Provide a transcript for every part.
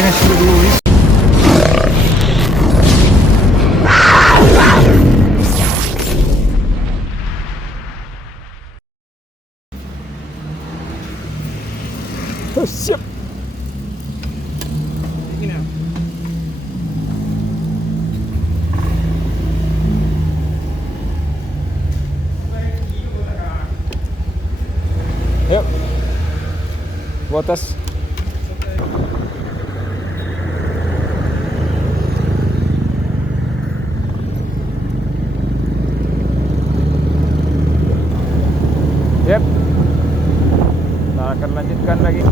Jangan suruh dulu ni. Oh, siap. Yuk. Buat atas. Yep. Kita akan lanjutkan lagi.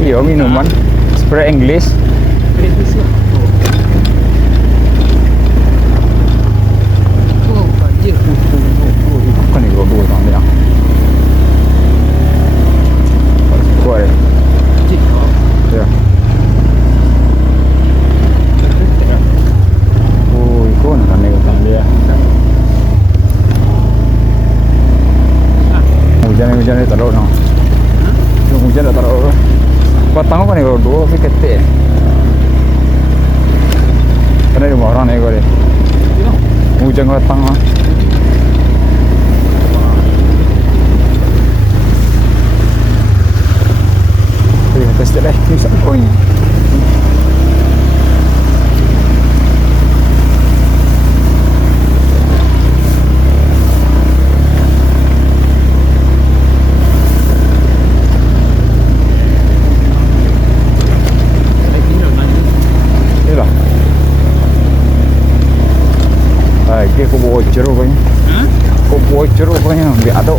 Iya, minuman spray English. Oh, banjir. Kan ni dua orang dia. Kuat. Ya. Oh, ikon kan ni utang dia. Hujan ni taruh no. Hujan dah taruh. Patang apa ni kalau dua ni ketik. Kena di orang ni kau ni. Hujan patang ah. Tes deh, bisa. Oi. Dia kau bawa jeruk banyak. Kau bawa jeruk banyak. Biar ada.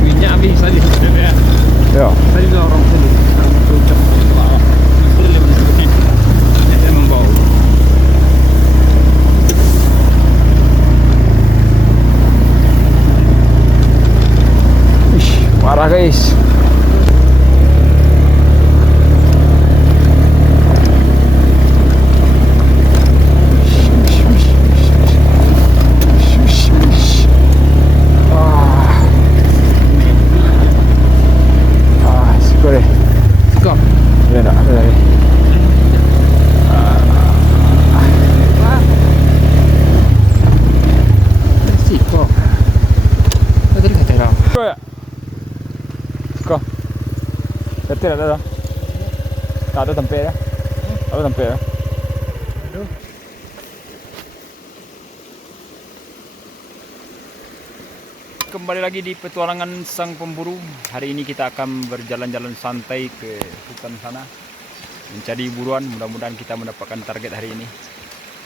Minyak habis tadi. Ya. Tadi dah orang sini. Tutup. Dia membawa. Ish, parah guys. Tak ada dah. Tak ada tempat dah. Tak ada tempat dah. Aduh. Kembali lagi di petualangan sang pemburu. Hari ini kita akan berjalan-jalan santai ke hutan sana, mencari buruan. Mudah-mudahan kita mendapatkan target hari ini.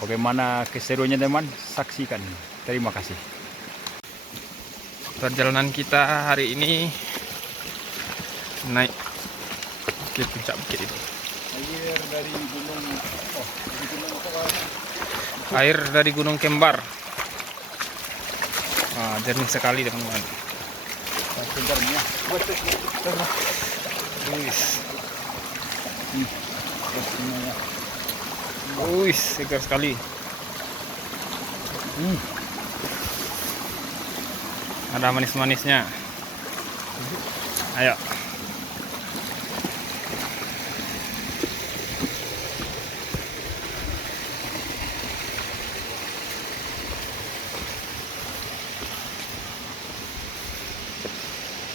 Bagaimana keseruannya teman? Saksikan. Terima kasih. Perjalanan kita hari ini naik ke puncak bukit itu. Air dari gunung Air dari Gunung Kembar. Jernih sekali teman-teman. segarnya. Wih, segar sekali. Ada manis-manisnya. Ayo.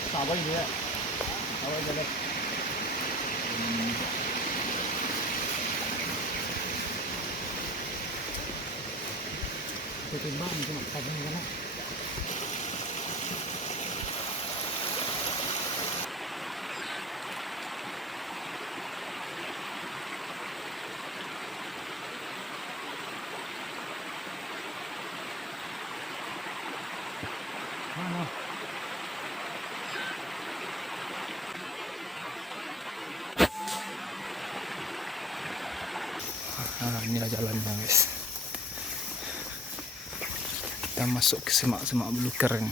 Sabar dia. Sabar jalan. Ketimbang cuma sabun kana. Mana? Inilah jalannya guys. Kita masuk ke semak-semak belukar ini.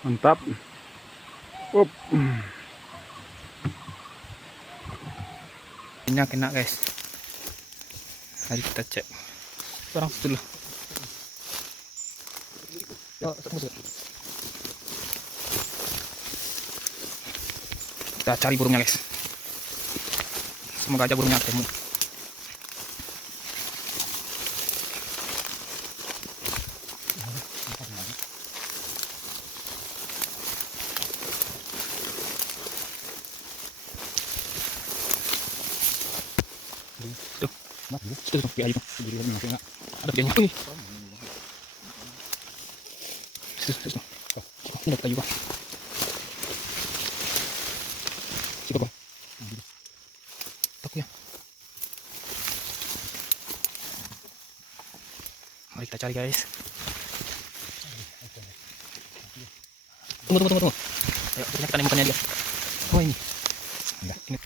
Mantap. Up. Minyak kena guys. Mari kita cek. Barang dulu. Oh, kita cari burungnya guys. Semoga aja burungnya ketemu. Tuh, kayak itu. Ada pianya. Wih. Tuh. Ini kita juga. Siapa bang? Takut ya. Mari kita cari guys. Tunggu. Ayo kita nemukannya dia. Oh ini. Ini.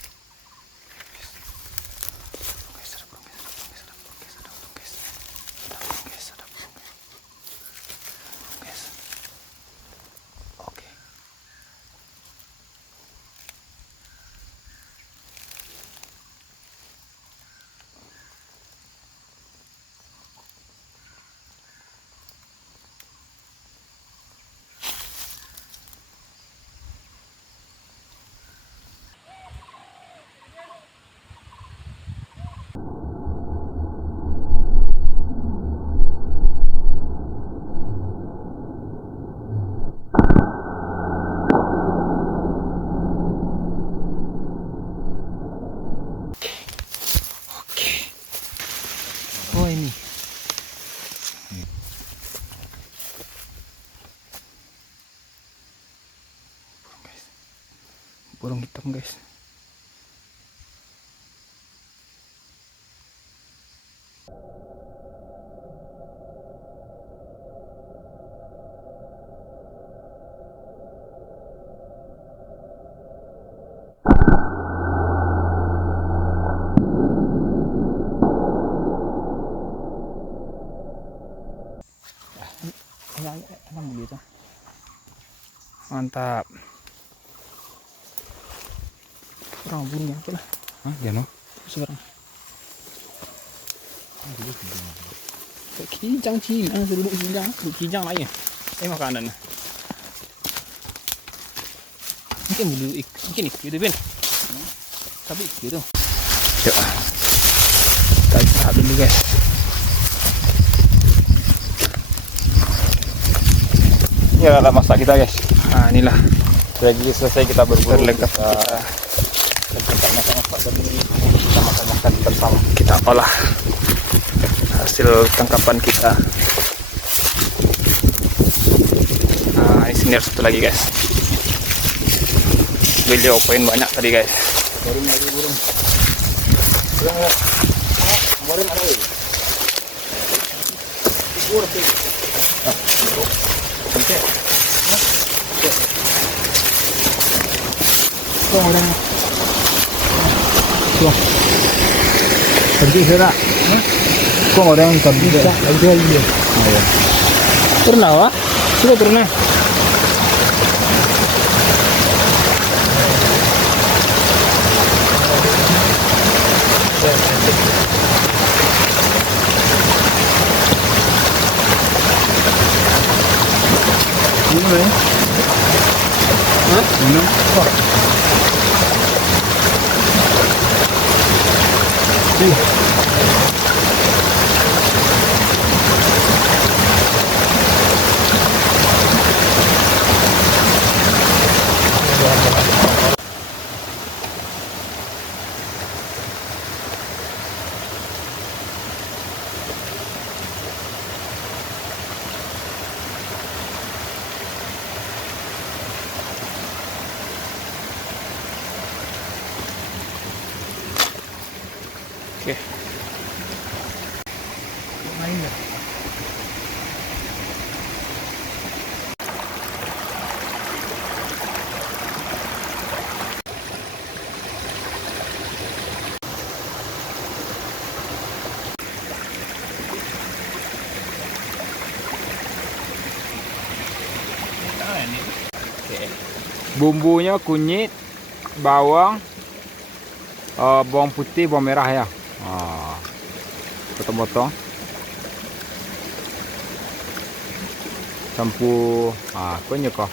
Oh ini. Burung hitam guys. Mantap. Kurang burungnya aja lah. Hah, ya no? Sekarang. Kijang Cina, dulu kijang lain. Makanan. Mungkin dulu mungkin gitu Ben. Tapi gitu. Yuk. Kita istirahat dulu guys. Ini adalah masak kita guys. Nah, inilah Jadi selesai kita berburu. terlengkap Kita masak-masak dan kita makan-makan bersama. kita olah hasil tangkapan kita. Nah, ini senior satu lagi guys. Beliau poin banyak tadi guys. Burung lagi burung. Burung ada lagi. Burung sih. Oke. Kok orang tuh pergi sana. Kok orang pergi dah. Itu aja. Pernah wah? Sudah pernah. Minum ya? Hah? Minum? Oh. Oke. Main ya? Bumbunya kunyit, bawang, bawang putih, bawang merah ya. Potong-potong. Campur kunyit kok.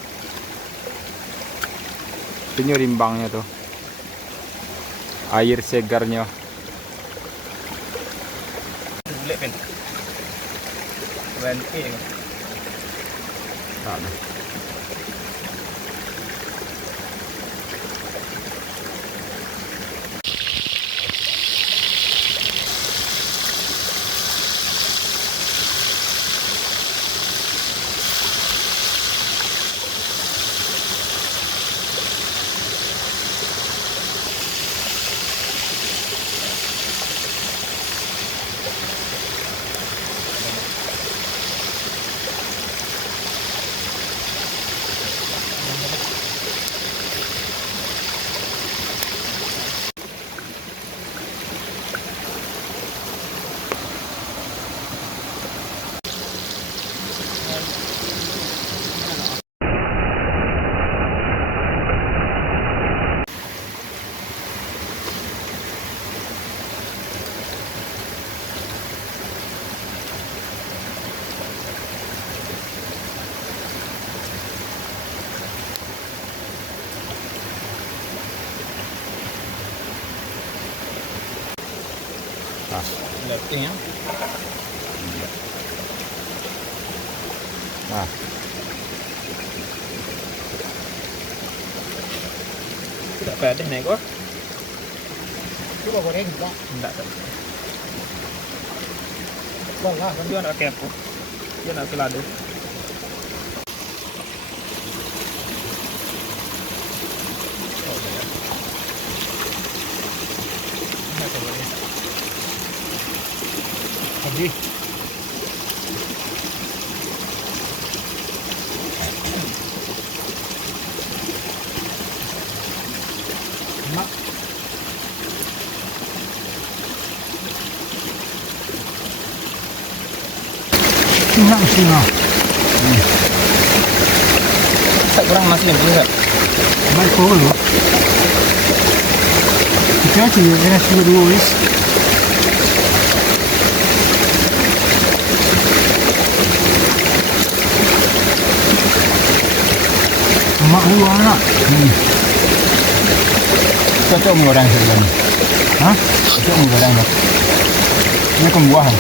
Ini rimbangnya tuh. Air segarnya. Boleh kan? Rantai. Letting ya. Nah. Tidak pede nih kok. Coba goreng enggak? Enggak. Bang, Dia nak kepo. Dia nak selada. Tadi. Mak. Singa. Tak kurang masih juga. Baik kau loh. Kita cuci era sudah dua is. Mak lu anak. Cocok menggoreng sebenarnya. Hah? Cocok menggoreng dong. Ini pembuahan.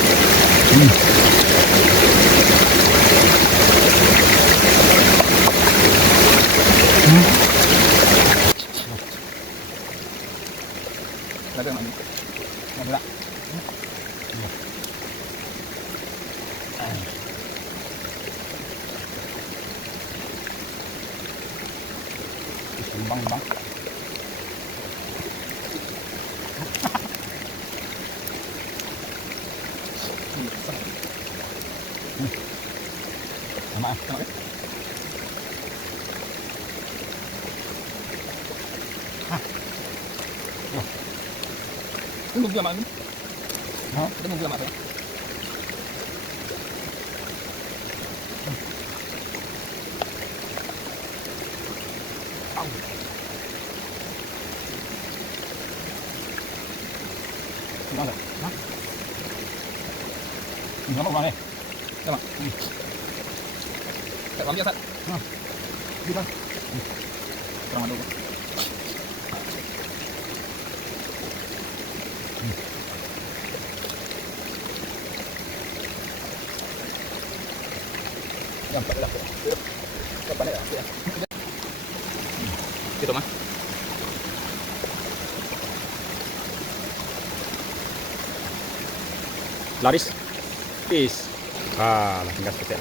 Ada yang mana? Ada. Bang bang. Sama, sama. Ini belum mana? Hah? Ini belum mana? Gimana? Hah? Gimana uangnya? Coba. Saya ambil Sat. Hah. Gimana? Kurang ada. Yang tak ada. Kapan ya? Gitu mah. Laris. Peace. Ah, gas kita.